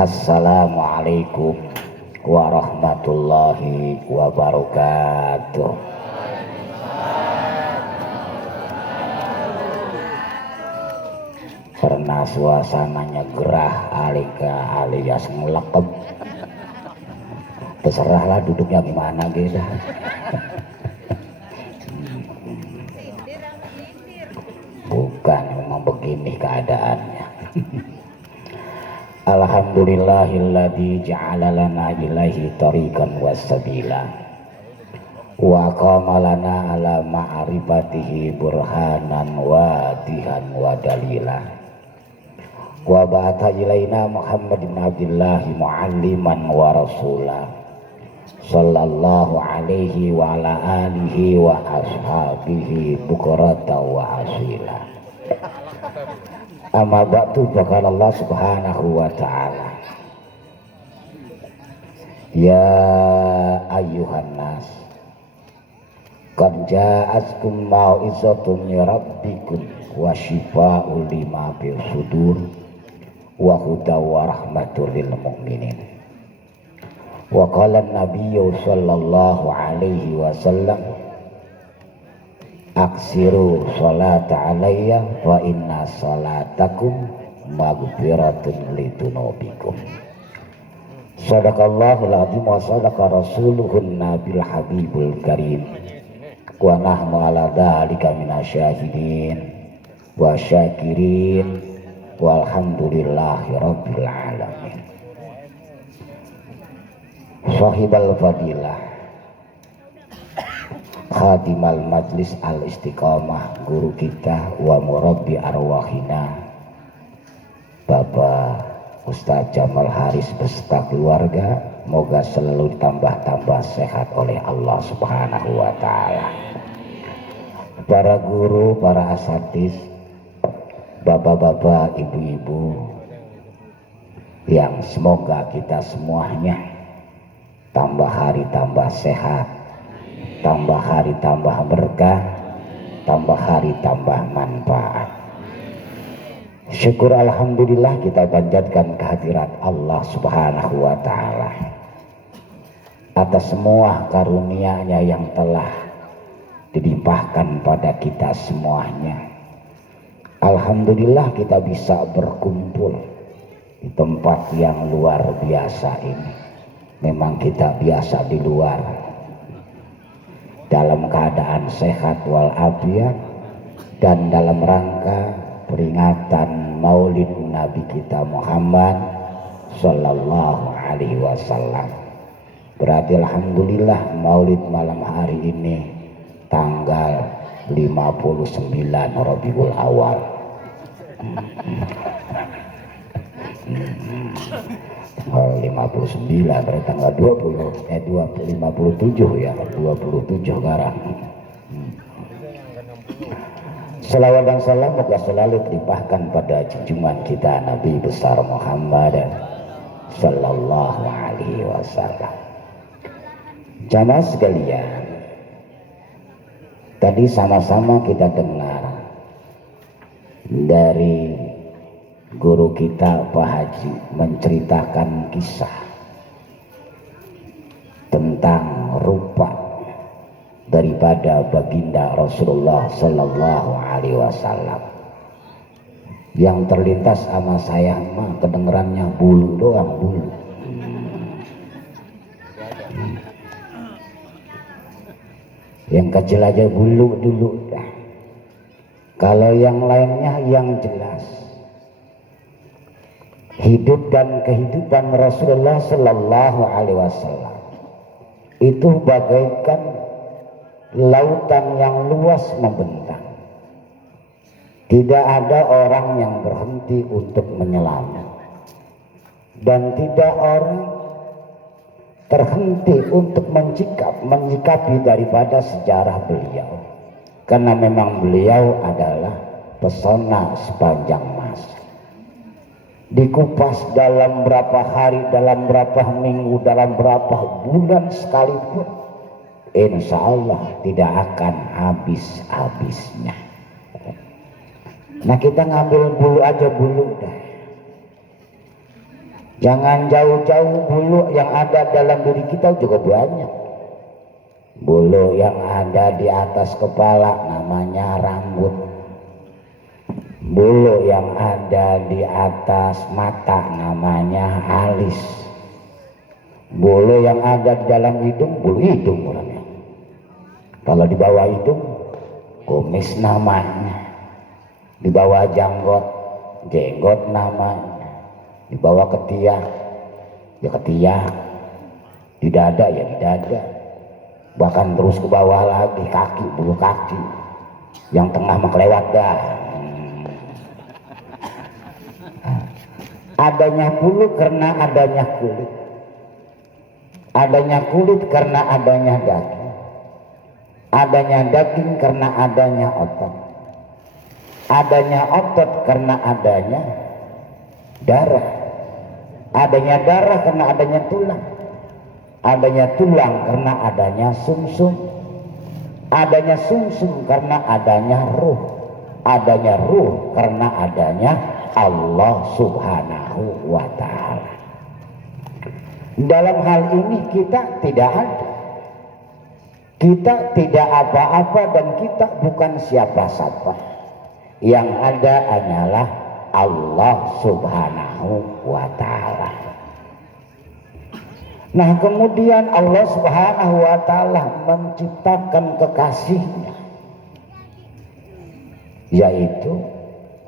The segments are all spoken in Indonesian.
Assalamualaikum warahmatullahi wabarakatuh. Karena suasananya gerah alias ngelekep, terserahlah duduknya gimana gitu. Bukan, memang begini keadaannya. Alhamdulillahilladzi ja'ala lana ilaihi tariqan wassabila wa qama lana ala ma'rifatihi burhanan wadihan wa dalila wa ba'atha ilaina Muhammadin abdillahi mu'alliman wa rasula sallallahu alaihi wa ala alihi wa ashabihi bukrata wa asila. Amma ba'du, bakal Allah subhanahu wa ta'ala, ya ayyuhan nas qad ja'atkum mau'izatun min rabbikum wa shifaa'un lima fis sudur wa hudaw wa rahmatul lil mu'minin. Wa qala an-nabiyyu sallallahu alaihi wasallam, aksiru sholata alayya wa inna sholatakum maghfiratun lidunubikum. Sadaqallahul azim wa sadaqa rasuluhun nabil habibul karim wa nahnu ala dhalika minasyahidin wa syakirin walhamdulillahi rabbil alamin. Sahibal fadilah khadimal majlis al istiqamah, guru kita wa murabbi arwahina Bapak Ustaz Jamal Haris beserta keluarga, moga selalu ditambah-tambah sehat oleh Allah subhanahu wa ta'ala. Para guru, para asatidz, bapak-bapak, ibu-ibu, yang semoga kita semuanya tambah hari tambah sehat, tambah hari tambah berkah, tambah hari tambah manfaat. Syukur alhamdulillah kita panjatkan kehadirat Allah subhanahu wa ta'ala atas semua karunia-Nya yang telah dilimpahkan pada kita semuanya. Alhamdulillah kita bisa berkumpul di tempat yang luar biasa ini. Memang kita biasa di luar dalam keadaan sehat walafiat dan dalam rangka peringatan Maulid Nabi kita Muhammad sallallahu alaihi wasallam. Berarti alhamdulillah Maulid malam hari ini tanggal 59 Rabiul Awal. Tanggal 59 berarti tanggal 57 ya, 27 sekarang. Salawat dan salam moga selalu dilimpahkan pada junjungan kita Nabi besar Muhammad sallallahu alaihi wasallam. Jamaah sekalian, tadi sama-sama kita dengar dari guru kita Pak Haji menceritakan kisah tentang rupa daripada baginda Rasulullah sallallahu alaihi wasallam. Yang terlintas sama saya mah kedengerannya bulu doang, bulu. Yang kecil aja bulu dulu dah. Kalau yang lainnya yang jelas. Hidup dan kehidupan Rasulullah sallallahu alaihi wasallam itu bagaikan lautan yang luas membentang. Tidak ada orang yang berhenti untuk menyelam, dan tidak orang terhenti untuk menyikapi daripada sejarah beliau, karena memang beliau adalah pesona sepanjang masa. Dikupas dalam berapa hari, dalam berapa minggu, dalam berapa bulan sekalipun, insya Allah tidak akan habis-habisnya. Nah kita ngambil bulu aja, bulu dah. Jangan jauh-jauh, bulu yang ada dalam diri kita juga banyak. Bulu yang ada di atas kepala namanya rambut. Bulu yang ada di atas mata namanya alis. Bulu yang ada di dalam hidung, bulu hidung orangnya. Kalau di bawah hidung, kumis namanya. Di bawah jenggot namanya. Di bawah ketiak, ya ketiak. Di dada, ya di dada. Bahkan terus ke bawah lagi, kaki, bulu kaki. Yang tengah mah kelewat dah. Adanya bulu karena adanya kulit. Adanya kulit karena adanya daging. Adanya daging karena adanya otot. Adanya otot karena adanya darah. Adanya darah karena adanya tulang. Adanya tulang karena adanya sumsum. Adanya sumsum karena adanya ruh. Adanya ruh karena adanya Allah Subhanahu wa ta'ala. Dalam hal ini kita tidak ada. Kita tidak apa-apa dan kita bukan siapa-siapa. Yang ada hanyalah Allah Subhanahu wa ta'ala. Nah, kemudian Allah Subhanahu wa ta'ala menciptakan kekasihnya, yaitu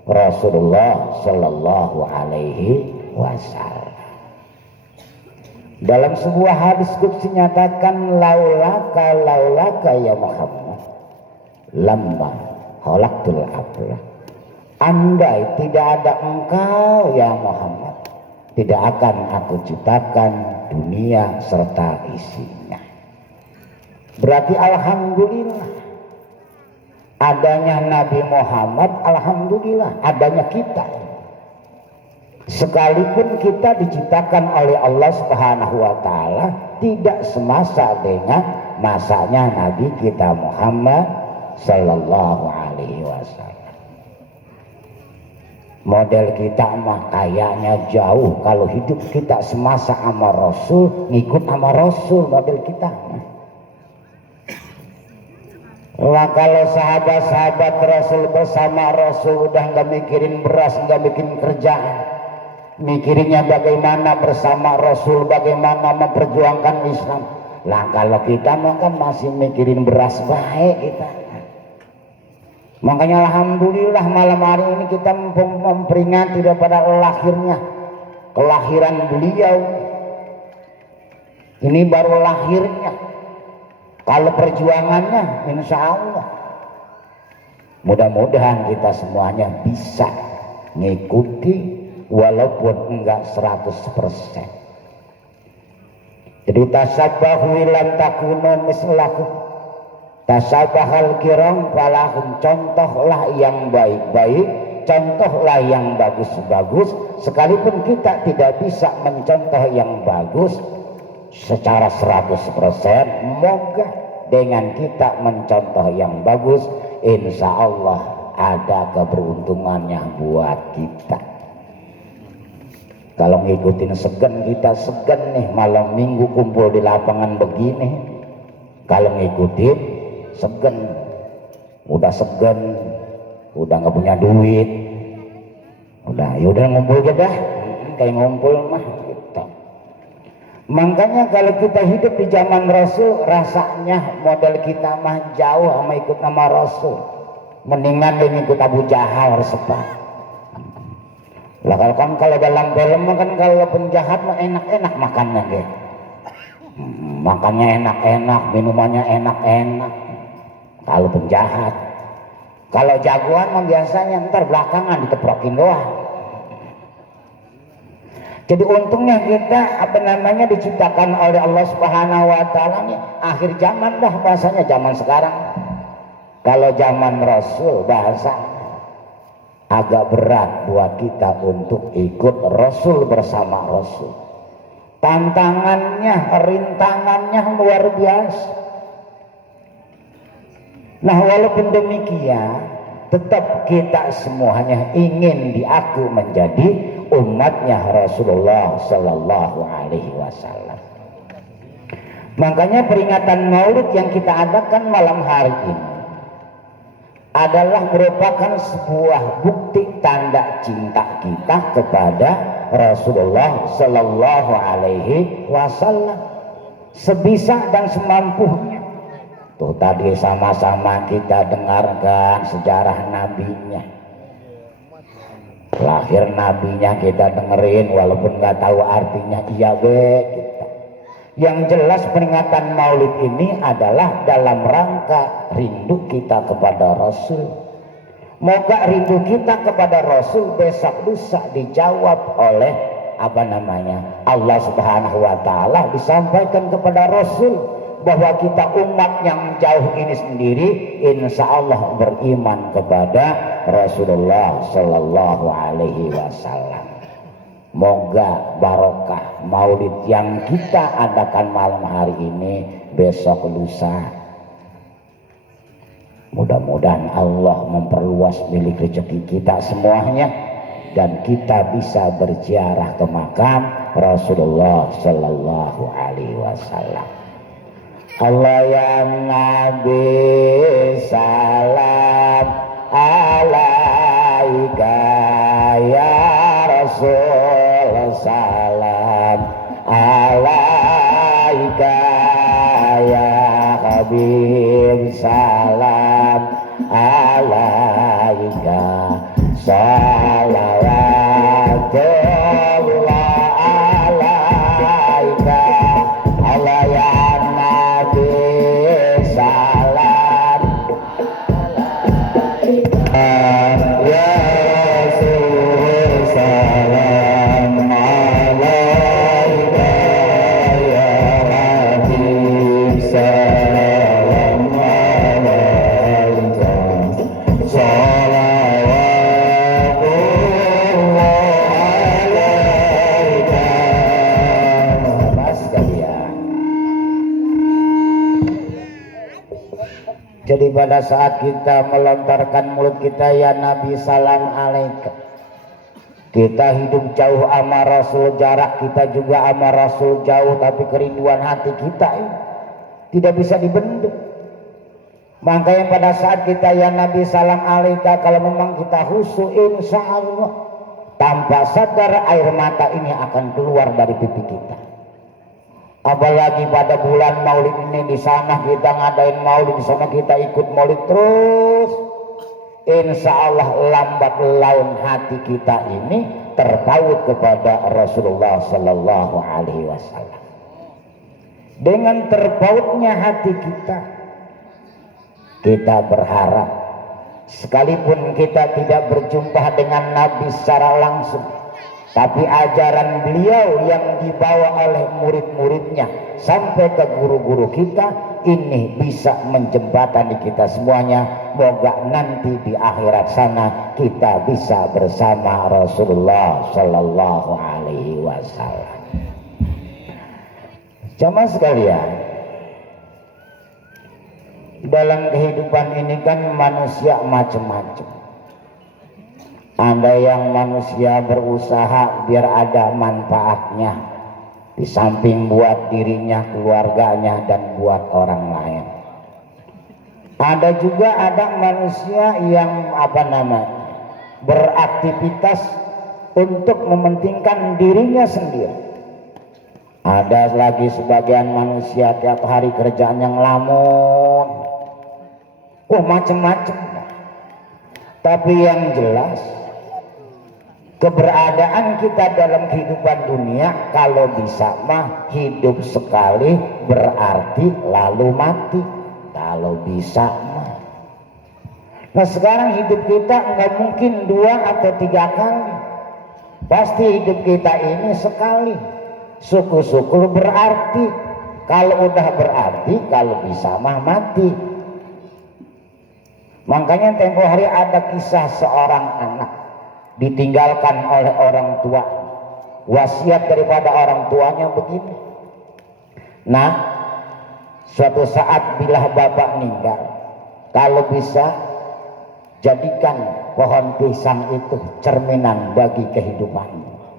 Rasulullah Sallallahu Alaihi Wasallam. Dalam sebuah hadis qudsi nyatakan, laulaka ya Muhammad lamma khalaqtul aflah. Andai tidak ada engkau ya Muhammad, tidak akan aku ciptakan dunia serta isinya. Berarti alhamdulillah adanya Nabi Muhammad, alhamdulillah adanya kita. Sekalipun kita diciptakan oleh Allah Subhanahu wa ta'ala tidak semasa dengan masanya Nabi kita Muhammad Sallallahu Alaihi Wasallam. Model kita mah kayaknya jauh. Kalau hidup kita semasa sama Rasul, ngikut sama Rasul model kita. Lah kalau sahabat-sahabat Rasul bersama Rasul udah nggak mikirin beras, nggak bikin kerjaan, mikirinnya bagaimana bersama Rasul, bagaimana memperjuangkan Islam. Lah kalau kita mah kan masih mikirin beras baik kita. Makanya alhamdulillah malam hari ini kita memperingati daripada kelahiran beliau. Ini baru lahirnya. Kalau perjuangannya insya Allah mudah-mudahan kita semuanya bisa ngikuti walaupun enggak 100%. Jadi tasabbahu lam takunu mislakum, tasabahal kiram falahum, contohlah yang baik-baik, contohlah yang bagus-bagus. Sekalipun kita tidak bisa mencontoh yang bagus secara 100%, moga dengan kita mencontoh yang bagus insya Allah ada keberuntungannya buat kita. Kalau ngikutin segen, kita segen nih malam minggu kumpul di lapangan begini. Kalau ngikutin segen, udah segen, udah nggak punya duit, udah yaudah ngumpul aja dah, kayak ngumpul mah gitu. Makanya kalau kita hidup di zaman Rasul, rasanya model kita mah jauh sama ikut nama Rasul. Mendingan dengan ikut Abu Jahal resepan. Lah kalau dalam film kan kalau penjahat mah enak-enak makannya gitu. Makannya enak-enak, minumannya enak-enak. Kalau penjahat, kalau jagoan mah biasanya ntar belakangan diteprokin doang. Jadi untungnya kita diciptakan oleh Allah Subhanahu wa ta'ala nih akhir zaman dah bahasanya, zaman sekarang. Kalau zaman Rasul bahasa agak berat buat kita untuk ikut Rasul bersama Rasul. Tantangannya, rintangannya luar biasa. Nah, walaupun demikian tetap kita semuanya ingin diaku menjadi umatnya Rasulullah Sallallahu Alaihi Wasallam. Makanya peringatan Maulid yang kita adakan malam hari ini adalah merupakan sebuah bukti tanda cinta kita kepada Rasulullah Sallallahu Alaihi Wasallam sebisa dan semampunya. Tuh tadi sama-sama kita dengarkan sejarah nabinya, lahir nabinya kita dengerin walaupun nggak tahu artinya iya kita. Yang jelas peringatan Maulid ini adalah dalam rangka rindu kita kepada Rasul. Moga rindu kita kepada Rasul besok lusa dijawab oleh Allah Subhanahu wa taala, disampaikan kepada Rasul bahwa kita umat yang jauh ini sendiri insya Allah beriman kepada Rasulullah Sallallahu Alaihi Wasallam. Moga barokah Maulid yang kita adakan malam hari ini besok lusa. Mudah-mudahan Allah memperluas milik rezeki kita semuanya dan kita bisa berziarah ke makam Rasulullah Sallallahu Alaihi Wasallam. Allah yang Nabi salam alaika ya Rasul, salam alaika ya Habib, salam alaika salawatullah alaika. Allah ya Nabi salam ya Rasul salam alaika ya Habib, salam alaika salawatullah alaika. Mas sekalian, jadi pada saat kita melontarkan mulut kita ya Nabi salam alaika, kita hidup jauh sama Rasul, jarak kita juga sama Rasul jauh, tapi kerinduan hati kita ini tidak bisa dibendung. Makanya pada saat kita ya Nabi salam alaika, kalau memang kita khusyuk insya Allah tanpa sadar air mata ini akan keluar dari pipi kita. Apalagi pada bulan Maulid ini, di sana kita ngadain Maulid, di sana kita ikut Maulid terus. Insya Allah lambat laun hati kita ini terpaut kepada Rasulullah Sallallahu Alaihi Wasallam. Dengan terpautnya hati kita berharap sekalipun kita tidak berjumpa dengan Nabi secara langsung, tapi ajaran beliau yang dibawa oleh murid-muridnya sampai ke guru-guru kita ini bisa menjembatani kita semuanya. Moga nanti di akhirat sana kita bisa bersama Rasulullah Sallallahu Alaihi Wasallam. Jamaah sekalian, dalam kehidupan ini kan manusia macam-macam. Ada yang manusia berusaha biar ada manfaatnya, di samping buat dirinya, keluarganya, dan buat orang lain. Ada juga manusia yang beraktivitas untuk mementingkan dirinya sendiri. Ada lagi sebagian manusia tiap hari kerjaan yang lamun, macam-macam. Tapi yang jelas keberadaan kita dalam kehidupan dunia, kalau bisa mah hidup sekali berarti lalu mati, kalau bisa mah. Nah sekarang hidup kita nggak mungkin 2 atau 3 kali, pasti hidup kita ini sekali. Syukur-syukur berarti, kalau udah berarti kalau bisa mah mati. Makanya tempo hari ada kisah seorang anak ditinggalkan oleh orang tua, wasiat daripada orang tuanya begini, nah suatu saat bila bapak meninggal, kalau bisa jadikan pohon pisang itu cerminan bagi kehidupanmu.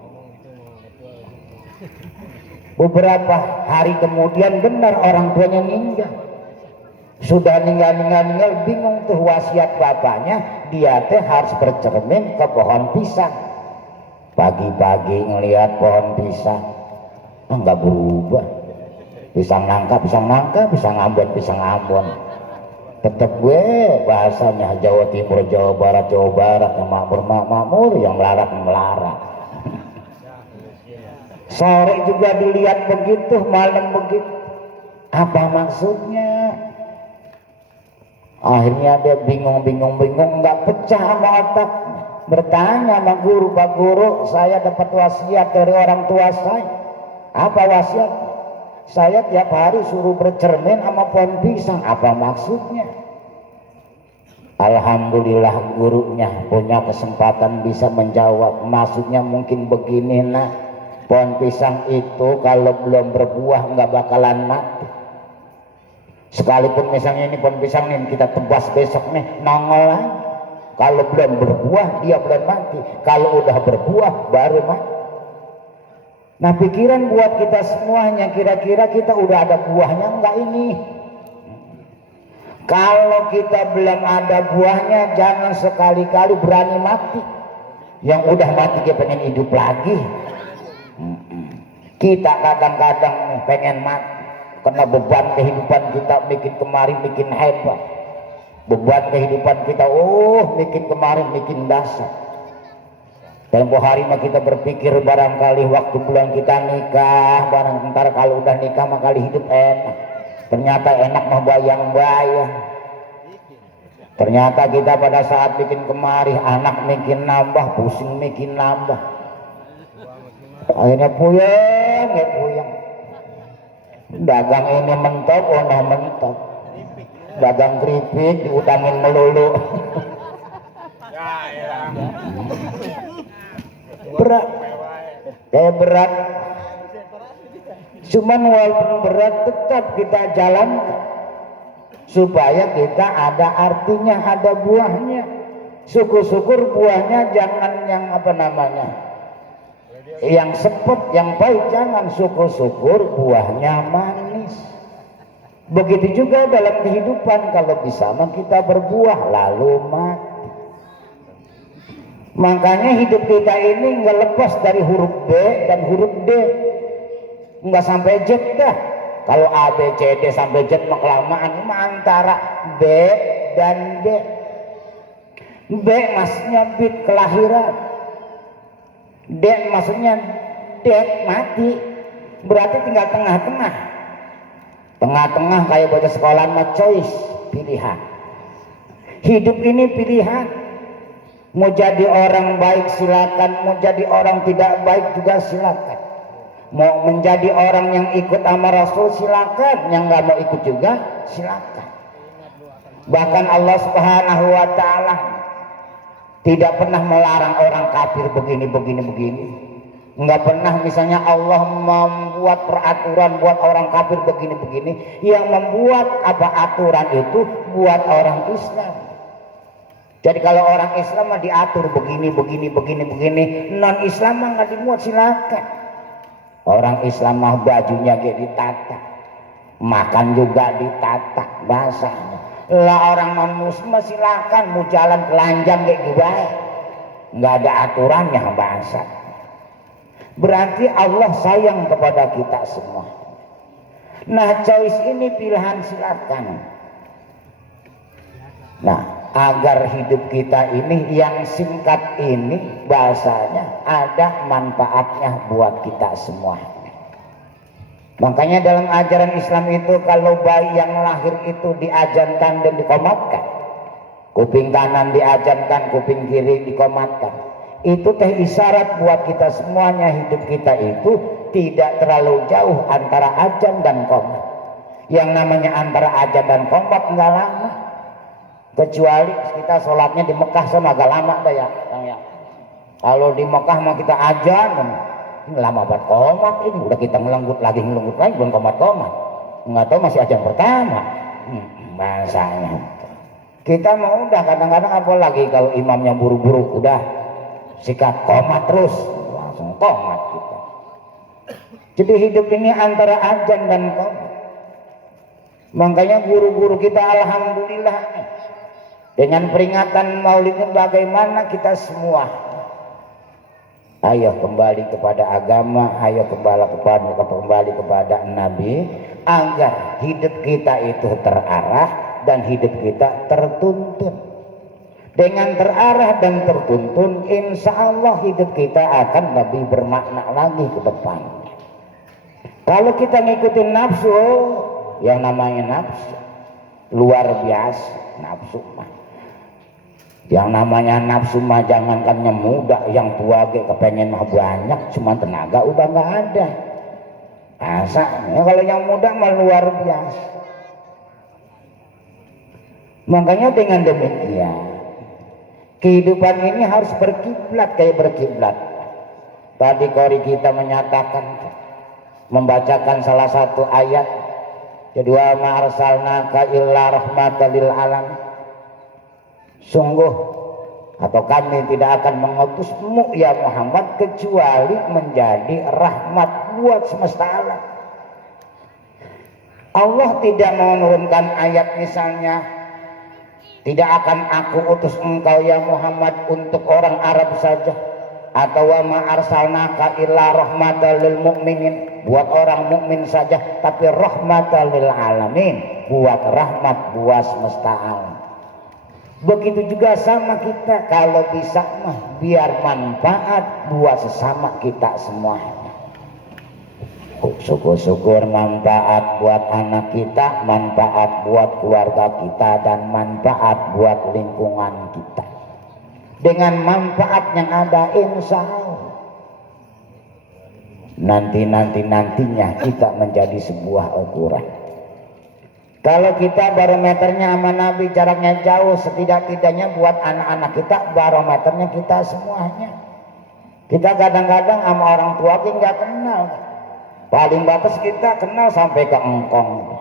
Beberapa hari kemudian benar orang tuanya meninggal. Sudah meninggal bingung tuh wasiat bapaknya, dia teh harus bercermin ke pohon pisang. Pagi-pagi ngelihat pohon pisang, nggak berubah. Pisang nangka, pisang ambon. Tetap gue bahasanya Jawa Timur, Jawa Barat yang makmur yang melarat. Sore juga dilihat begitu, malam begitu. Apa maksudnya? Akhirnya dia bingung, nggak pecah sama otak. Bertanya sama guru, Pak Guru, saya dapat wasiat dari orang tua saya. Apa wasiat? Saya tiap hari suruh bercermin sama pohon pisang. Apa maksudnya? Alhamdulillah gurunya punya kesempatan bisa menjawab. Maksudnya mungkin begini nak, pohon pisang itu kalau belum berbuah nggak bakalan mati. Sekalipun misalnya ini pohon pisang ini kita tebas besok nih nongol lagi. Kalau belum berbuah dia belum mati. Kalau udah berbuah baru mati. Nah pikiran buat kita semuanya, kira-kira kita udah ada buahnya enggak ini? Kalau kita belum ada buahnya, jangan sekali-kali berani mati. Yang udah mati dia pengen hidup lagi. Kita kadang-kadang pengen mati karena beban kehidupan kita bikin kemarin bikin hebat. Beban kehidupan kita bikin kemarin bikin dasar. Tempo hari mah kita berpikir barangkali waktu bulan kita nikah, barang ntar kalau udah nikah mah kali hidup enak. Ternyata enak mah bayang-bayang. Ternyata kita pada saat bikin kemari anak bikin nambah, pusing bikin nambah. Akhirnya puyeng. Dagang ini mentok, mentok. Dagang keripik diutangin melulu. Berat. Cuman walaupun berat tetap kita jalankan supaya kita ada artinya, ada buahnya. Syukur-syukur buahnya jangan yang yang sepet, yang pahit jangan. Syukur-syukur buahnya manis. Begitu juga dalam kehidupan, kalau bisa kita berbuah lalu mati. Makanya hidup kita ini nggak lepas dari huruf B dan huruf D, nggak sampai Z dah. Kalau A, B, C, D sampai Z kelamaan antara B dan D. B maksudnya bit kelahiran, D maksudnya dead mati, berarti tinggal tengah-tengah. Tengah-tengah kayak baca sekolah mah choice, pilihan. Hidup ini pilihan. Mau jadi orang baik silakan, mau jadi orang tidak baik juga silakan. Mau menjadi orang yang ikut sama Rasul silakan, yang nggak mau ikut juga silakan. Bahkan Allah Subhanahu wa taala tidak pernah melarang orang kafir begini. Nggak pernah misalnya Allah membuat peraturan buat orang kafir begini. Yang membuat aturan itu buat orang Islam. Jadi kalau orang Islam mah diatur begini, non Islam mah nggak dimuat, silakan. Orang Islam mah bajunya kayak ditata, makan juga ditata, bahasanya. Lah orang non Muslim silakan mau jalan telanjang kayak gimana, nggak ada aturannya bahasa. Berarti Allah sayang kepada kita semua. Nah choice ini pilihan silakan. Nah agar hidup kita ini yang singkat ini bahasanya ada manfaatnya buat kita semua. Makanya dalam ajaran Islam itu kalau bayi yang lahir itu diajankan dan dikomatkan, kuping kanan diajankan, kuping kiri dikomatkan, itu teh isyarat buat kita semuanya hidup kita itu tidak terlalu jauh antara ajan dan qomat. Yang namanya antara ajan dan qomat enggak lama. Kecuali kita sholatnya di Mekah sama agak lama dah ya. Kalau di Mekah mah kita ajan ini lama banget qomat, ini udah kita ngelenggut lagi belum qomat nggak tahu masih ajan pertama. Bahasanya kita mau udah kadang-kadang apa lagi kalau imamnya buru-buru udah sikat qomat terus langsung qomat kita. Jadi hidup ini antara azan dan qomat. Makanya guru-guru kita alhamdulillah dengan peringatan Maulid ini bagaimana kita semua ayo kembali kepada agama, ayo kembali kepada Nabi, agar hidup kita itu terarah dan hidup kita tertuntun. Dengan terarah dan tertuntun, insya Allah hidup kita akan lebih bermakna lagi ke depan. Kalau kita ngikutin nafsu, yang namanya nafsu luar biasa, nafsu mah. Yang namanya nafsu mah jangankan yang muda, yang tua ke kepengen mah banyak, cuma tenaga udah nggak ada. Masa ya, kalau yang muda mah luar biasa. Makanya dengan demikian kehidupan ini harus berkiblat kayak berkiblat. Tadi Qori kita menyatakan, membacakan salah satu ayat, jadi wa ma arsalnaka illa rahmatan lil alamin. Sungguh atau kami tidak akan mengutusmu ya Muhammad kecuali menjadi rahmat buat semesta alam. Allah tidak menurunkan ayat misalnya, tidak akan aku utus engkau ya Muhammad untuk orang Arab saja, atau wa ma arsalnaka illa rahmatan lil mukminin, buat orang mukmin saja, tapi rahmatan lil alamin, buat rahmat buat semesta alam. Begitu juga sama kita, kalau bisa mah biar manfaat buat sesama kita semuanya. Syukur-syukur manfaat buat anak kita, manfaat buat keluarga kita, dan manfaat buat lingkungan kita. Dengan manfaat yang ada, insya Allah nantinya kita menjadi sebuah ukuran. Kalau kita barometernya sama Nabi jaraknya jauh, setidak-tidaknya buat anak-anak kita barometernya kita semuanya. Kita kadang-kadang sama orang tua kita nggak kenal, paling batas kita kenal sampai ke engkong.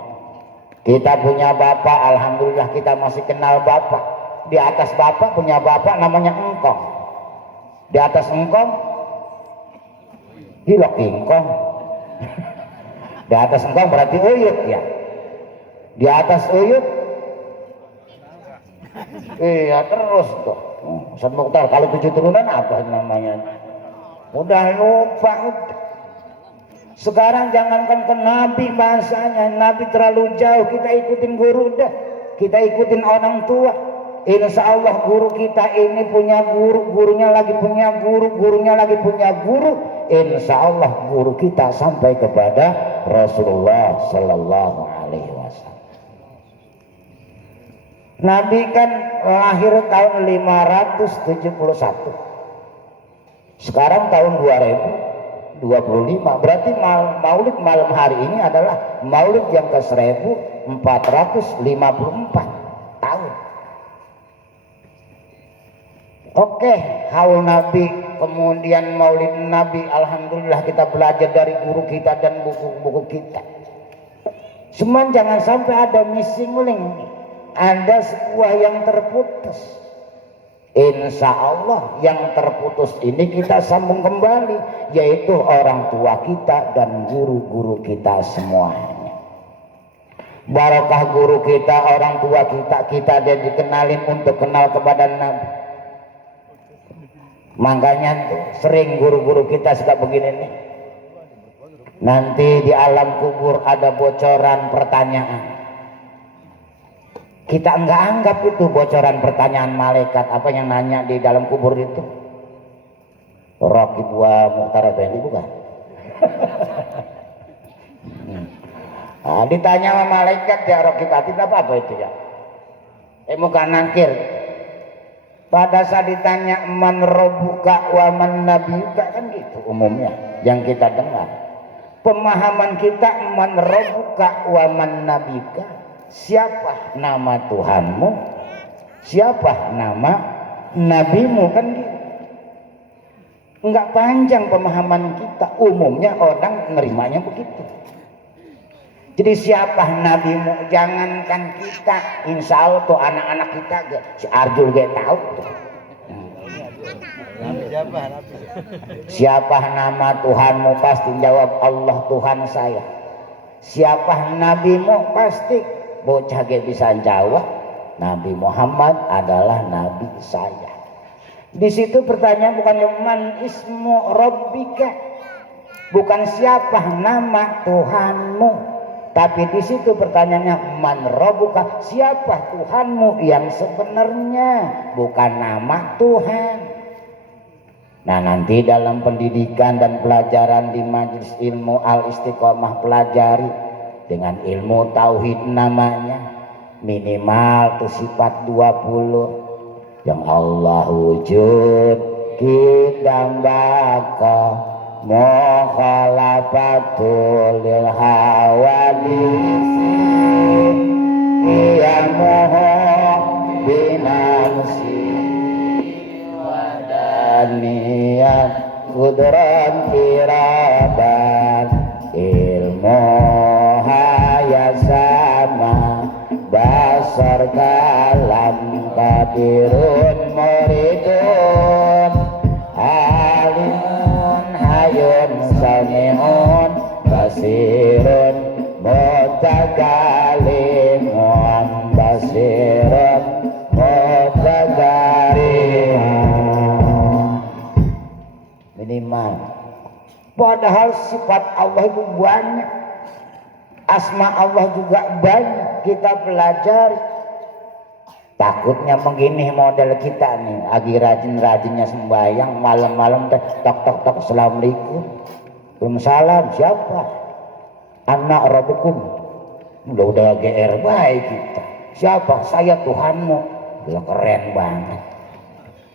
Kita punya bapak, alhamdulillah kita masih kenal bapak. Di atas bapak punya bapak namanya engkong. Di atas engkong hilok ingkong. Di atas engkong berarti uyut ya. Di atas uyut iya terus tuh. Ustaz Mukhtar, kalau 7 turunan apa namanya? Udah lupa. Sekarang jangankan ke Nabi bahasanya, Nabi terlalu jauh, kita ikutin guru dah, kita ikutin orang tua. Insya Allah guru kita ini punya guru, gurunya lagi punya guru, gurunya lagi punya guru. Insya Allah guru kita sampai kepada Rasulullah Sallallahu Alaihi Wasallam. Nabi kan lahir tahun 571, sekarang tahun 2025, berarti maulid malam hari ini adalah maulid yang ke 1454 tahun. Oke, haul Nabi, kemudian maulid Nabi, alhamdulillah kita belajar dari guru kita dan buku-buku kita. Cuman jangan sampai ada missing link, ada sebuah yang terputus. Insya Allah yang terputus ini kita sambung kembali, yaitu orang tua kita dan guru-guru kita semuanya. Barakah guru kita, orang tua kita dia dikenalin untuk kenal kepada Nabi. Makanya tuh sering guru-guru kita suka begini nih, nanti di alam kubur ada bocoran pertanyaan. Kita enggak anggap itu bocoran pertanyaan malaikat. Apa yang nanya di dalam kubur itu? Rocky Bua Mukhtar Effendi bukan? Nah, ditanya sama malaikat ya Rocky Katib apa itu ya? Muka nangkir. Pada saat ditanya man robuka wa man nabiyuka, kan gitu umumnya yang kita dengar. Pemahaman kita man robuka wa man nabiyuka, siapa nama Tuhanmu, siapa nama nabimu, kan gitu. Enggak panjang pemahaman kita, umumnya orang nerimanya begitu. Jadi siapa nabimu, jangankan kita, insya Allah tuh anak-anak kita si Arjul gak tahu tuh. Siapa nama Tuhanmu? Pasti jawab Allah Tuhan saya. Siapa nabimu? Pasti bocah ge bisa jawab Nabi Muhammad adalah nabi saya. Di situ pertanyaan bukan man ismu rabbika, bukan siapa nama Tuhanmu, tapi di situ pertanyaannya man rabbuka, siapa Tuhanmu yang sebenarnya, bukan nama Tuhan. Nah, nanti dalam pendidikan dan pelajaran di majelis ilmu Al-Istiqomah pelajari dengan ilmu tauhid namanya, minimal tuh sifat 20 yang Allah wujud kidam baka mukhalafatul lil hawadisi yang moho binamsi wadanian kudran iradan ilmu hayasama basar kalam kadirun muridun alimun hayun sami'un basirun mutakalimun basirun mutakarimun. Minimal. Padahal sifat Allah itu banyak, asma Allah juga banyak, kita pelajari. Takutnya begini model kita nih, lagi rajin-rajinnya sembahyang, malam-malam tok tok tok assalamualaikum, waalaikumsalam, siapa? Anak rabbukum, udah GR baik kita. Siapa? Saya Tuhanmu. Udah keren banget.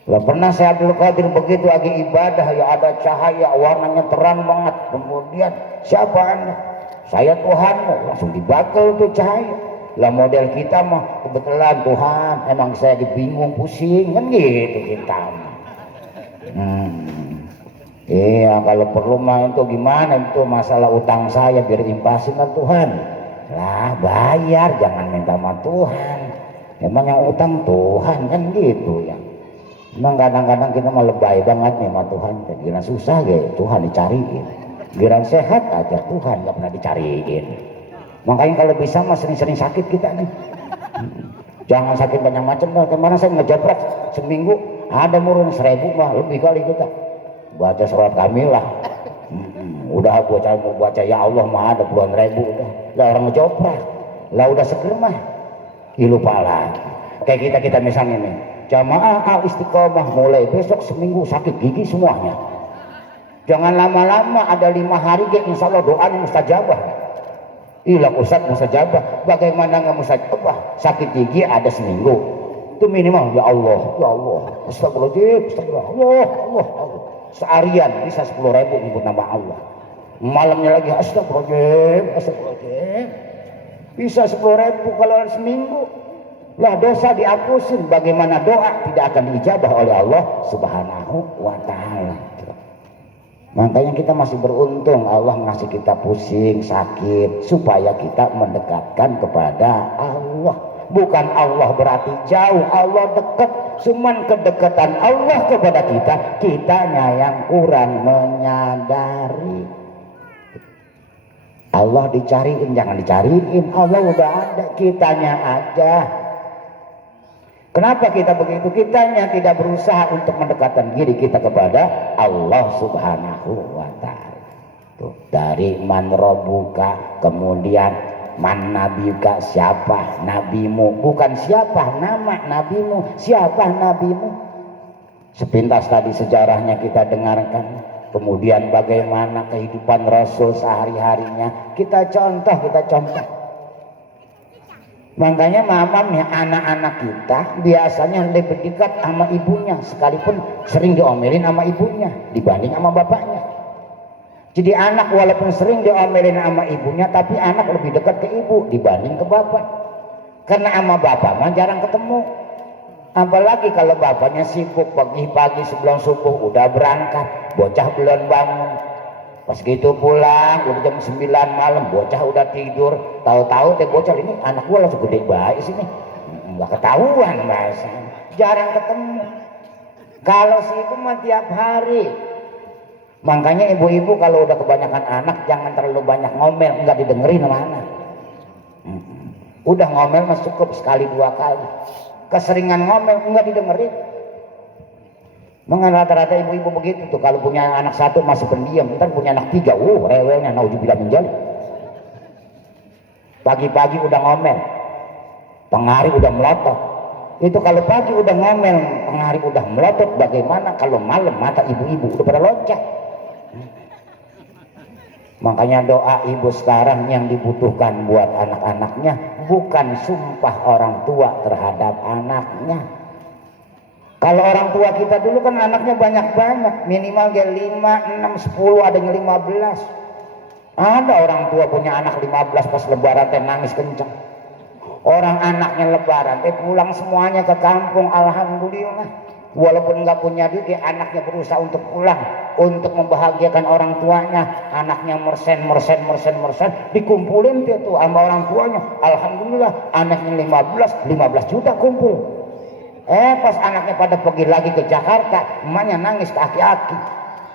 Lah pernah saya Abdul Qadir begitu lagi ibadah, ya ada cahaya warnanya terang banget, kemudian siapa Anda? Saya Tuhanmu, langsung dibakar tuh cahaya. Lah model kita mah kebetulan Tuhan, emang saya bingung pusing kan gitu kita. Iya, kalau perlu mah itu gimana, itu masalah utang saya biar impasin lah Tuhan. Lah bayar, jangan minta sama Tuhan. Emang yang utang Tuhan kan gitu ya. Emang kadang-kadang kita mau lebay banget nih sama Tuhan. Gila susah gitu, Tuhan dicariin. Gila sehat aja Tuhan gak pernah dicariin. Makanya kalau bisa mah sering-sering sakit kita nih. Jangan sakit banyak macam lah. Kemarin saya ngejabrak seminggu ada murun 1000 mah lebih kali kita. Baca surat Kamilah. Udah baca ya Allah mah ada puluhan ribu udah. Lah orang ngejoprak. Lah udah seger mah. Lupa lagi. Kayak kita misalnya nih. Jamaah Al-Istiqomah mulai besok seminggu sakit gigi semuanya. Jangan lama-lama, ada 5 hari insya Allah doanya mustajabah. Ilah Ustaz mustajabah, bagaimana nggak mustajabah? Sakit gigi ada seminggu, itu minimal ya Allah, astagfirullahaladzim, Allah. Seharian bisa 10.000 nyebut nama Allah. Malamnya lagi astagfirullahaladzim, bisa 10.000 kalau seminggu. Lah dosa dihapusin, bagaimana doa tidak akan diijabah oleh Allah Subhanahu wa Ta'ala. Makanya kita masih beruntung Allah ngasih kita pusing, sakit, supaya kita mendekatkan kepada Allah. Bukan Allah berarti jauh, Allah dekat. Cuman kedekatan Allah kepada kitanya yang kurang menyadari. Allah dicariin, jangan dicariin. Allah udah ada, kitanya aja. Kenapa kita begitu? Kitanya tidak berusaha untuk mendekatkan diri kita kepada Allah Subhanahu wa Ta'ala. Dari man rabbuka, kemudian man nabiyuka, siapa nabimu, bukan siapa nama nabimu, siapa nabimu. Sepintas tadi sejarahnya kita dengarkan, kemudian bagaimana kehidupan Rasul sehari-harinya kita contoh. Makanya mamamnya anak-anak kita biasanya lebih dekat sama ibunya, sekalipun sering diomelin sama ibunya dibanding sama bapaknya. Jadi anak walaupun sering diomelin sama ibunya, tapi anak lebih dekat ke ibu dibanding ke bapak. Karena sama bapak mah jarang ketemu. Apalagi kalau bapaknya sibuk, pagi-pagi sebelum subuh udah berangkat, bocah belum bangun. Pas gitu pulang udah jam 9 malam, bocah udah tidur. Tahu-tahu teh bocah ini anak gua langsung gede baik sini. Enggak ketahuan bahasa. Jarang ketemu. Kalau si ibu mah tiap hari. Makanya ibu-ibu kalau udah kebanyakan anak jangan terlalu banyak ngomel, nggak didengerin sama anak. Udah ngomel mah cukup sekali 2 kali. Keseringan ngomel nggak didengerin. Mengenai rata-rata ibu-ibu begitu tuh, kalau punya anak 1 masih pendiam, ntar punya anak 3, rewelnya naudzubillah min dzalik. Pagi-pagi udah ngomel, tengah hari udah melotot. Itu kalau pagi udah ngomel, tengah hari udah melotot, bagaimana kalau malam mata ibu-ibu udah pada loncat. Makanya doa ibu sekarang yang dibutuhkan buat anak-anaknya bukan sumpah orang tua terhadap anaknya. Kalau orang tua kita dulu kan anaknya banyak-banyak, minimal dia 5, 6, 10, ada yang 15. Ada orang tua punya anak 15 pas lebaran teh nangis kenceng. Orang anaknya lebaran teh pulang semuanya ke kampung, alhamdulillah. Walaupun nggak punya duit, anaknya berusaha untuk pulang, untuk membahagiakan orang tuanya. Anaknya mersen, dikumpulin dia tuh sama orang tuanya. Alhamdulillah, anaknya 15 juta kumpul. Pas anaknya pada pergi lagi ke Jakarta, emaknya nangis ke aki-aki.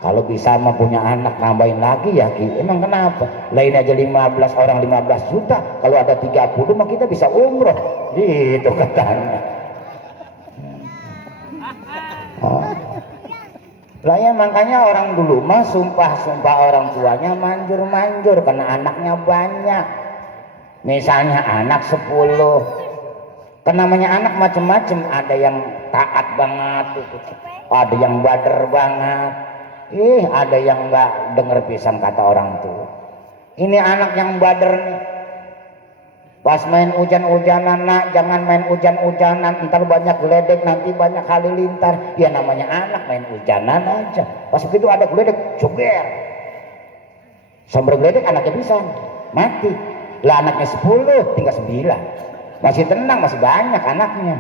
Kalau bisa mah punya anak nambahin lagi ya Ki. Emang kenapa? Lain aja 15 orang 15 juta, kalau ada 30 mah kita bisa umroh. Gitu katanya. Lah ya makanya orang dulu mah sumpah orang tuanya manjur karena anaknya banyak. Misalnya anak 10. Kan namanya anak macam-macam, ada yang taat banget, ada yang bader banget, ada yang nggak denger pisan kata orang tua. Ini anak yang bader nih, pas main hujan-hujanan, nak jangan main hujan-hujanan, ntar banyak geledek, nanti banyak halilintar. Ya namanya anak main hujanan aja, pas begitu ada geledek, joger, sambar geledek anaknya bisa mati. Lah anaknya 10 tinggal 9. Masih tenang, masih banyak anaknya.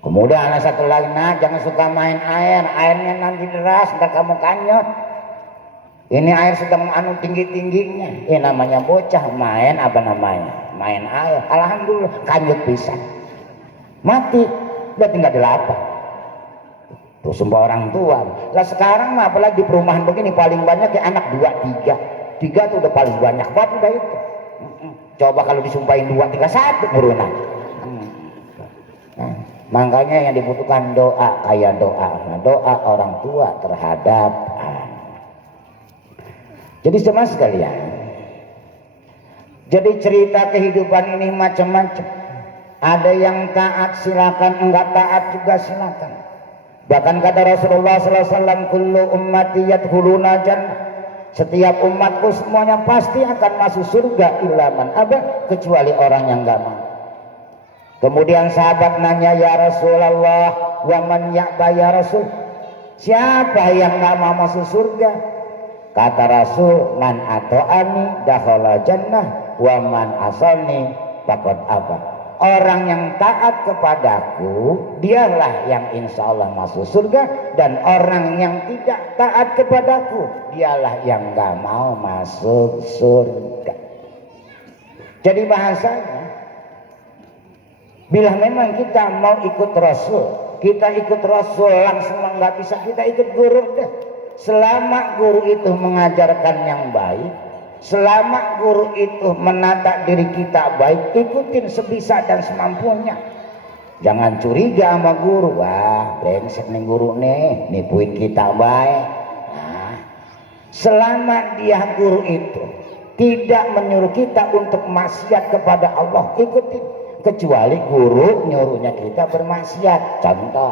Kemudian anak satu lagi, nah jangan suka main air, airnya nanti deras, ntar kamu kanyut. Ini air sedang tinggi-tingginya. Namanya bocah main apa namanya? Main air. Alhamdulillah kanyut pisan. Mati, udah tinggal 8. Tuh sumpah orang tua. Lah sekarang mah apalagi di perumahan begini paling banyak ya anak 2, 3. 3 tuh udah paling banyak banget udah itu. Coba kalau disumpahin 2, tinggal 1 burunan. Makanya yang dibutuhkan doa, kayak doa orang tua terhadap anak. Jadi jemaah sekalian, jadi cerita kehidupan ini macam-macam. Ada yang taat silakan, enggak taat juga silakan. Bahkan kata Rasulullah SAW, kullu ummati yadkhuluna jannah. Setiap umatku semuanya pasti akan masuk surga illa man aba, kecuali orang yang enggak mau. Kemudian sahabat nanya, ya Rasulullah, wa man ya'ba ya Rasul? Siapa yang enggak mau masuk surga? Kata Rasul, man ato'ani dakhala jannah wa man asani faqad aba. Orang yang taat kepadaku dialah yang insya Allah masuk surga, dan orang yang tidak taat kepadaku dialah yang gak mau masuk surga. Jadi bahasanya, bila memang kita mau ikut Rasul, kita ikut Rasul langsung nggak bisa, kita ikut guru deh. Selama guru itu mengajarkan yang baik, selama guru itu menata diri kita baik, ikutin sebisa dan semampunya. Jangan curiga sama guru, wah brengsek nih guru nih, nipuin kita baik. Nah, selama dia guru itu tidak menyuruh kita untuk maksiat kepada Allah, ikutin. Kecuali guru nyuruhnya kita bermaksiat. Contoh,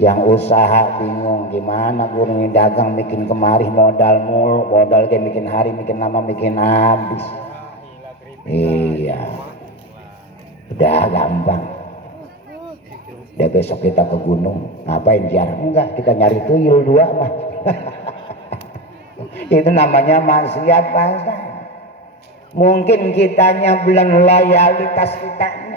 yang usaha bingung gimana guru ini dagang bikin kemari modal mulu, modal kayak bikin hari, bikin lama, bikin habis. Iya, udah gampang. Udah besok kita ke gunung, ngapain ziarah? Enggak, kita nyari tuyul 2 mah. Itu namanya maksiat bangsa. Mungkin kitanya belum loyalitas kitanya.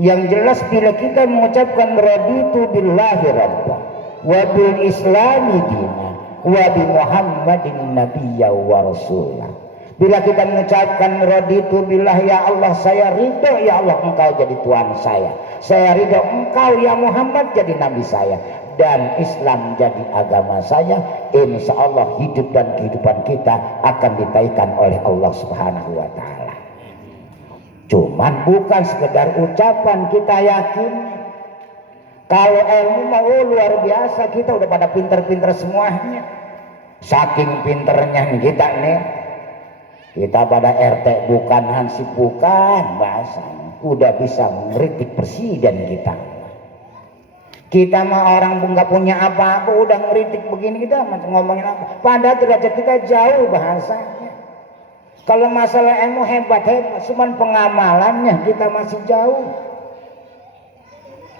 Yang jelas bila kita mengucapkan raditu billahi rabba wa bil islami dina wa bi muhammadin nabiyya wa rasulah, Bila kita mengucapkan raditu billah, ya Allah saya ridho ya Allah engkau jadi Tuhan saya ridho engkau ya Muhammad jadi nabi saya, dan Islam jadi agama saya, insya Allah hidup dan kehidupan kita akan ditaikan oleh Allah Subhanahu wa ta'ala. Cuman bukan sekedar ucapan, kita yakin kalau ilmu mau luar biasa, kita udah pada pinter-pinter semuanya. Saking pinternya kita nih, kita pada RT bukan, hansip bukan, bahasanya udah bisa ngeritik presiden kita. Kita mah orang nggak punya apa-apa udah ngeritik begini, kita macam ngomongin apa, padahal derajat kita jauh bahasanya. Kalau masalah ilmu hebat, cuman pengamalannya kita masih jauh.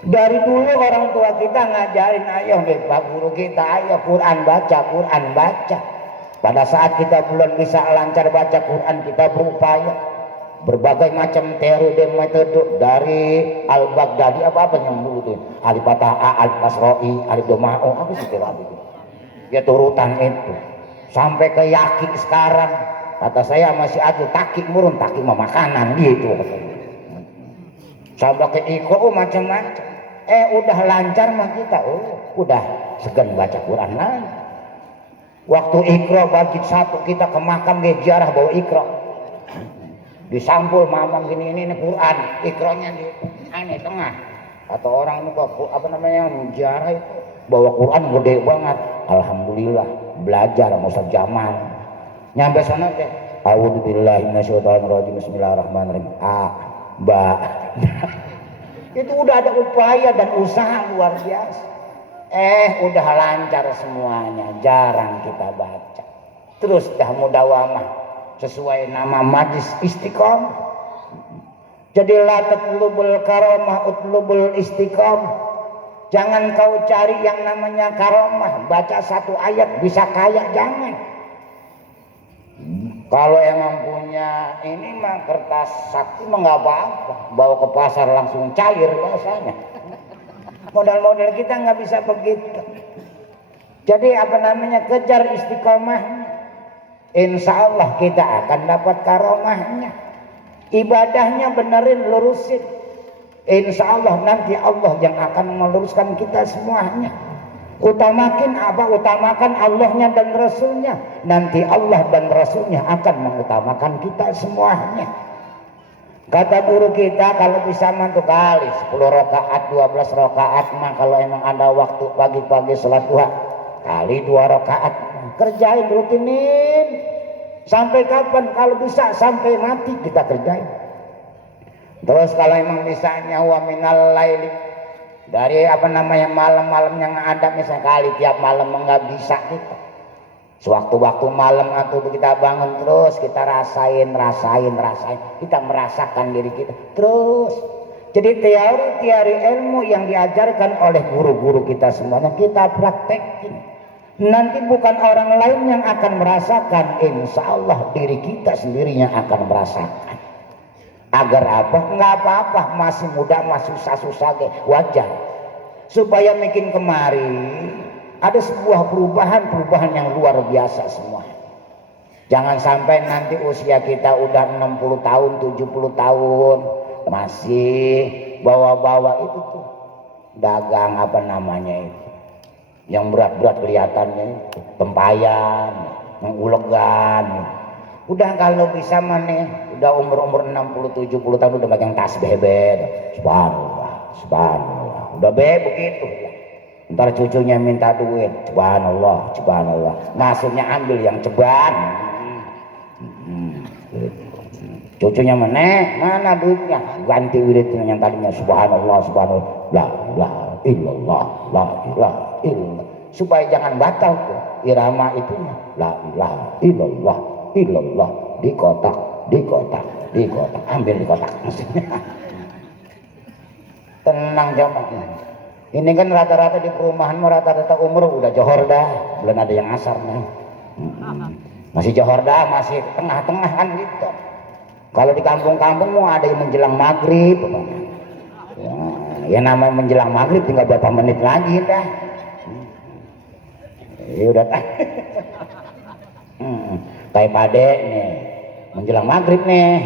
Dari dulu orang tua kita ngajarin, ayo deh Pak Guru kita, ayo Quran baca. Pada saat kita belum bisa lancar baca Quran, kita berupaya berbagai macam teori dan metode, dari Al-Baghdadi apa yang dulu tuh, Alif Fatah A, Alif Kasroi, Alif Doma'o, apa sih itu? Ya turutan itu sampai ke Yaki sekarang. Kata saya masih ada takik murun, takik mah makanan gitu. Sampai ke Iqra macam-macam. Udah lancar mah kita, udah segan baca Quran lagi. Waktu Iqra bagi satu kita ke makam ziarah bawa Iqra. Disampul mamam gini ini Quran, Iqranya di ini tengah. Atau orang itu apa namanya ziarah itu bawa Quran gede banget. Alhamdulillah belajar sama Ustaz Jamal. Nyampe sana teh, a'udzubillahi minasyaitonirrajim, bismillahirrahmanirrahim. Itu udah ada upaya dan usaha luar biasa. Udah lancar semuanya, jarang kita baca. Terus dah mudawamah sesuai nama majlis istiqomah. Jadi la tatlubul karamah utlubul istiqomah. Jangan kau cari yang namanya karamah, baca satu ayat bisa kaya, jangan. Kalau emang punya ini mah kertas sakti mah nggak apa-apa, bawa ke pasar langsung cair rasanya. Modal-modal kita nggak bisa begitu. Jadi apa namanya, kejar istiqomahnya, insya Allah kita akan dapat karomahnya. Ibadahnya benerin, lurusin, insya Allah nanti Allah yang akan meluruskan kita semuanya. Utamakan apa? Utamakan Allahnya dan Rasulnya. Nanti Allah dan Rasulnya akan mengutamakan kita semuanya. Kata guru kita, kalau bisa mantu kali 10 rakaat, 12 rakaat mah kalau emang ada waktu pagi-pagi sholat duha, kali 2 rakaat kerjain, rutinin. Sampai kapan? Kalau bisa sampai mati kita kerjain. Terus kalau emang misalnya wa minal laili, dari apa namanya malam-malam yang ada, misalnya kali tiap malam nggak bisa kita, sewaktu-waktu malam atau kita bangun terus kita rasain, kita merasakan diri kita terus. Jadi teori-teori ilmu yang diajarkan oleh guru-guru kita semuanya kita praktekin. Nanti bukan orang lain yang akan merasakan, insya Allah diri kita sendiri yang akan merasakan. Agar apa? Nggak apa-apa, masih muda, masih susah-susah wajar. Supaya bikin kemari ada sebuah perubahan yang luar biasa semua. Jangan sampai nanti usia kita udah 60 tahun, 70 tahun masih bawa-bawa itu tuh dagang apa namanya itu, yang berat-berat kelihatannya itu, tempayan, yang ulegan. Udah kalau bisa mana, udah umur 60-70 tahun udah pegang tasbih subhanallah, udah begitu. Ntar cucunya minta duit, subhanallah, maksudnya ambil yang ceban. Cucunya mana duitnya, ganti wiridnya yang tadinya subhanallah, la ilaha illallah, supaya jangan batal tuh irama itunya, la ilaha illallah, di kotak, ambil di kotak maksudnya. Tenang jamaah. Ini kan rata-rata di perumahan rata-rata umur udah johor dah, belum ada yang asar nih. Masih johor dah, masih tengah-tengah kan gitu. Kalau di kampung-kampung mau ada yang menjelang maghrib. Ya namanya menjelang maghrib tinggal berapa menit lagi dah. Ya udah. Kayak pade nih, menjelang maghrib nih.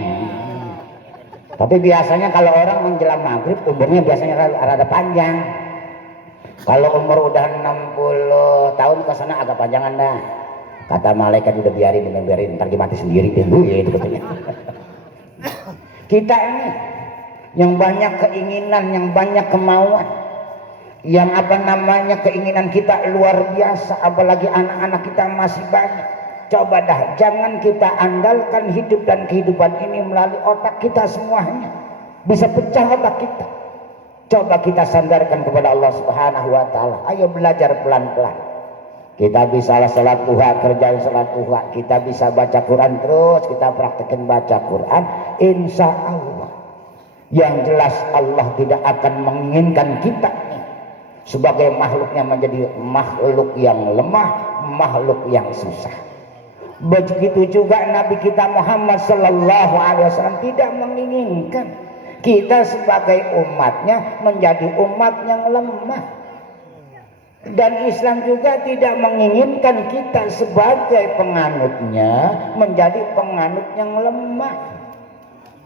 Tapi biasanya kalau orang menjelang maghrib umurnya biasanya rada panjang. Kalau umur udah 60 tahun ke sana agak panjangan dah. Kata malaikat udah biarin ntar dia mati sendiri dulu ya itu katanya. Kita ini yang banyak keinginan, yang banyak kemauan, yang keinginan kita luar biasa, apalagi anak-anak kita masih banyak. Coba dah, jangan kita andalkan hidup dan kehidupan ini melalui otak kita semuanya. Bisa pecah otak kita. Coba kita sandarkan kepada Allah Subhanahu wa taala. Ayo belajar pelan-pelan. Kita bisa salat duha, kerjain salat duha. Kita bisa baca Quran terus, kita praktekin baca Quran. Insya Allah. Yang jelas Allah tidak akan menginginkan kita sebagai makhluknya menjadi makhluk yang lemah, makhluk yang susah. Begitu juga Nabi kita Muhammad Sallallahu Alaihi Wasallam tidak menginginkan kita sebagai umatnya menjadi umat yang lemah, dan Islam juga tidak menginginkan kita sebagai penganutnya menjadi penganut yang lemah.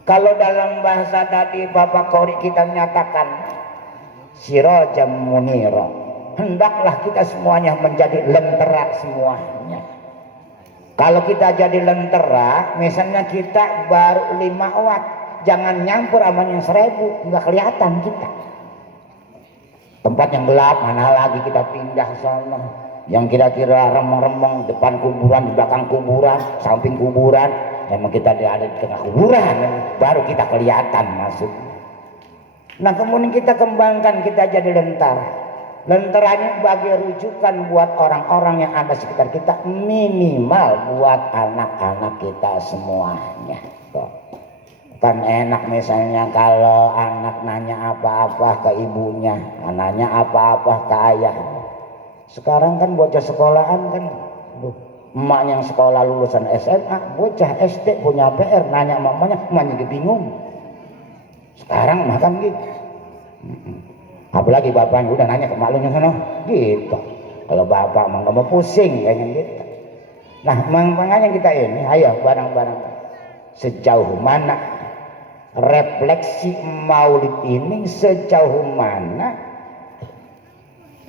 Kalau dalam bahasa tadi Bapak Kori kita nyatakan sirajam munira, hendaklah kita semuanya menjadi lentera semuanya. Kalau kita jadi lentera, misalnya kita baru 5 watt, jangan nyampur sama yang 1000, nggak kelihatan kita. Tempat yang gelap mana lagi kita pindah sana, yang kira-kira remeng-remeng, depan kuburan, di belakang kuburan, samping kuburan, memang kita ada di tengah kuburan, baru kita kelihatan masuk. Nah kemudian kita kembangkan, kita jadi lentera. Lenteranya bagi rujukan buat orang-orang yang ada sekitar kita, minimal buat anak-anak kita semuanya. Kan enak misalnya kalau anak nanya apa-apa ke ibunya, nanya apa-apa ke ayah. Sekarang kan bocah sekolahan kan, emak yang sekolah lulusan SMA, bocah SD punya PR, nanya mamanya, mamanya bingung. Sekarang makan gitu. Apalagi bapaknya udah nanya ke malunya sana gitu. Kalau bapak mah nggak mau pusing kayaknya gitu. Nah makanya kita ini ayo bareng-bareng sejauh mana refleksi maulid ini, sejauh mana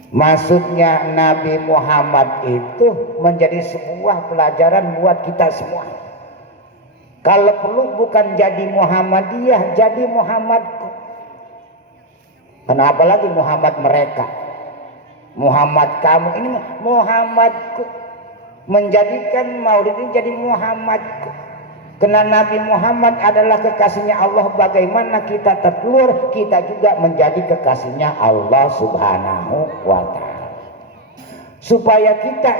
maksudnya Nabi Muhammad itu menjadi sebuah pelajaran buat kita semua. Kalau perlu bukan jadi Muhammadiyah, jadi Muhammadku. Kenapa lagi Muhammad mereka, Muhammad kamu, ini Muhammadku. Menjadikan maulid ini jadi Muhammadku. Karena Nabi Muhammad adalah kekasihnya Allah, bagaimana kita terkeluar, kita juga menjadi kekasihnya Allah Subhanahu wa ta'ala. Supaya kita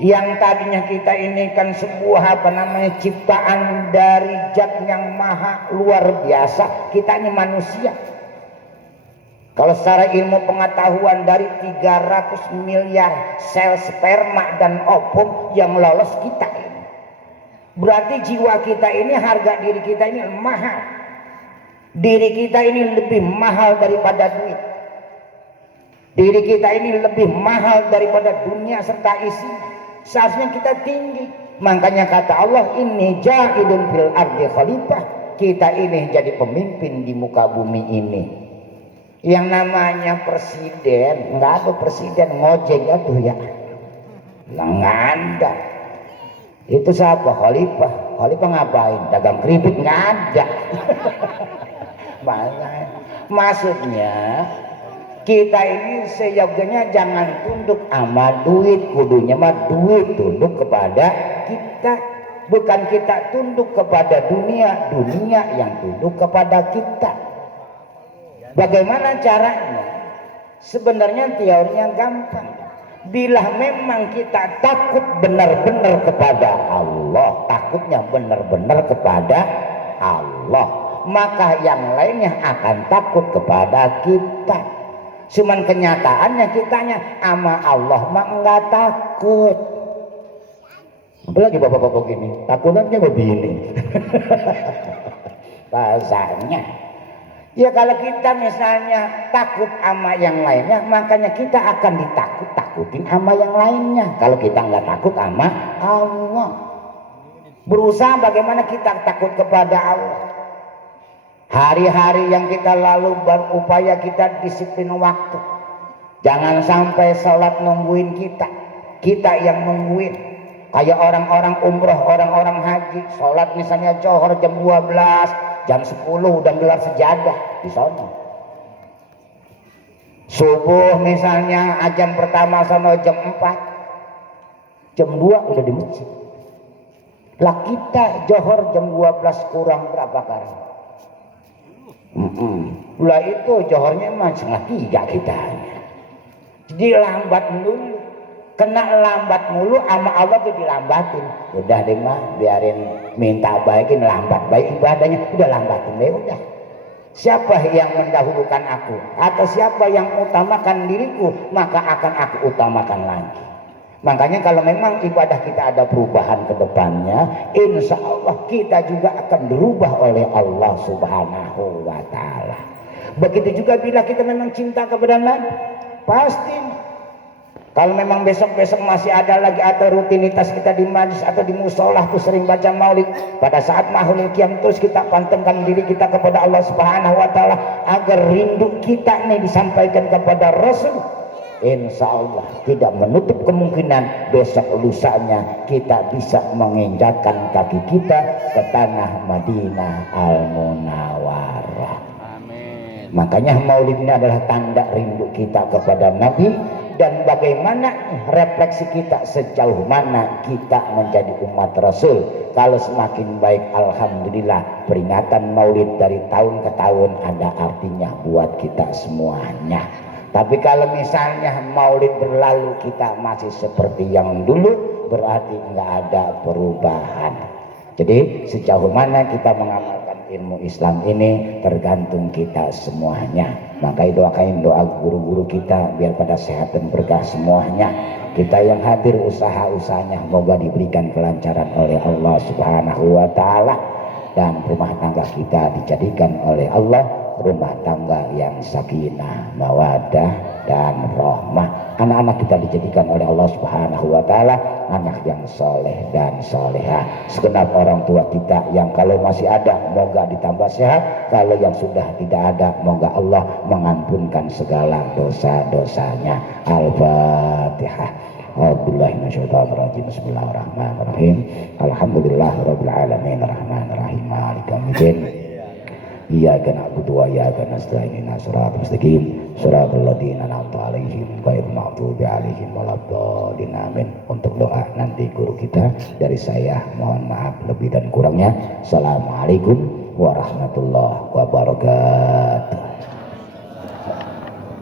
yang tadinya kita ini kan sebuah ciptaan dari Zat yang maha luar biasa, kita ini manusia. Kalau secara ilmu pengetahuan dari 300 miliar sel sperma dan ovum yang lolos kita ini, berarti jiwa kita ini, harga diri kita ini mahal. Diri kita ini lebih mahal daripada duit. Diri kita ini lebih mahal daripada dunia serta isinya. Seharusnya kita tinggi. Makanya kata Allah, inni ja'ilun fil ardi khalifah. Kita ini jadi pemimpin di muka bumi ini. Yang namanya presiden, nggak ada presiden ngojek atuh ya, nggak ada. Itu siapa? Khalifah. Khalifah ngapain? Dagang keripik? Nggak ada. Maksudnya kita ini seyogyanya jangan tunduk sama duit, kudunya mah duit tunduk kepada kita. Bukan kita tunduk kepada dunia, dunia yang tunduk kepada kita. Bagaimana caranya? Sebenarnya teorinya gampang. Bila memang kita takut benar-benar kepada Allah, takutnya benar-benar kepada Allah, maka yang lainnya akan takut kepada kita. Cuman kenyataannya kitanya sama Allah mah enggak takut. Apalagi bapak-bapak gini, takutnya begini. Bahasanya ya kalau kita misalnya takut sama yang lainnya, makanya kita akan ditakut-takutin sama yang lainnya. Kalau kita nggak takut sama Allah, Berusaha bagaimana kita takut kepada Allah. Hari-hari yang kita lalu berupaya kita disiplin waktu. Jangan sampai sholat nungguin kita. Kita yang nungguin. Kayak orang-orang umroh, orang-orang haji. Sholat misalnya Johor jam 12, jam 10 udah gelar sejadah di sana. Subuh misalnya azan pertama sana jam 4. Jam 2 udah di masjid. Lah kita Johor jam 12 kurang berapa kali? Lah itu Johornya mah setengah 3 kita. Jadi lambat dulu. Kena lambat mulu sama Allah tuh dilambatin. Udah deh mah biarin minta baikin lambat baik ibadahnya, udah lambatin deh udah. Siapa yang mendahulukan aku atau siapa yang utamakan diriku, maka akan aku utamakan lagi. Makanya kalau memang ibadah kita ada perubahan ke depannya, insya Allah kita juga akan berubah oleh Allah Subhanahu wa Ta'ala. Begitu juga bila kita memang cinta kepada Nabi, pasti. Kalau memang besok-besok masih ada lagi atau rutinitas kita di majlis atau di musolah tuh sering baca maulid, pada saat maulid qiyam terus kita pantengkan diri kita kepada Allah Subhanahu wa Ta'ala agar rindu kita nih disampaikan kepada Rasul. Insya Allah tidak menutup kemungkinan besok lusanya kita bisa menginjakkan kaki kita ke tanah Madinah Al-Munawwarah. Amin. Makanya maulid ini adalah tanda rindu kita kepada Nabi. Dan bagaimana refleksi kita sejauh mana kita menjadi umat Rasul. Kalau semakin baik, alhamdulillah, peringatan maulid dari tahun ke tahun ada artinya buat kita semuanya. Tapi kalau misalnya maulid berlalu kita masih seperti yang dulu, berarti nggak ada perubahan. Jadi sejauh mana kita mengamalkan ilmu Islam ini tergantung kita semuanya. Maka doakan doa guru-guru kita biar pada sehat dan berkah semuanya. Kita yang hadir usaha-usahanya semoga diberikan kelancaran oleh Allah Subhanahu wa Ta'ala. Dan rumah tangga kita dijadikan oleh Allah rumah tangga yang sakinah, mawaddah dan rahmah. Anak-anak kita dijadikan oleh Allah Subhanahu wa Ta'ala anak yang soleh dan soleha. Segenap orang tua kita yang kalau masih ada moga ditambah sehat, kalau yang sudah tidak ada moga Allah mengampunkan segala dosa-dosanya. Al-Fatihah. A'udzubillahiminasyaitonirrajim. Bismillahirrahmanirrahim. Alhamdulillahirabbil alamin arrahmanir rahim maliki yaumiddin. Iyyaka na'budu wa iyyaka nasta'in ihdinas siratal mustaqim siratal ladzina an'amta 'alaihim ghairil maghdubi 'alaihim waladdallin. Amin. Untuk doa nanti guru kita dari saya mohon maaf lebih dan kurangnya. Assalamualaikum warahmatullahi wabarakatuh.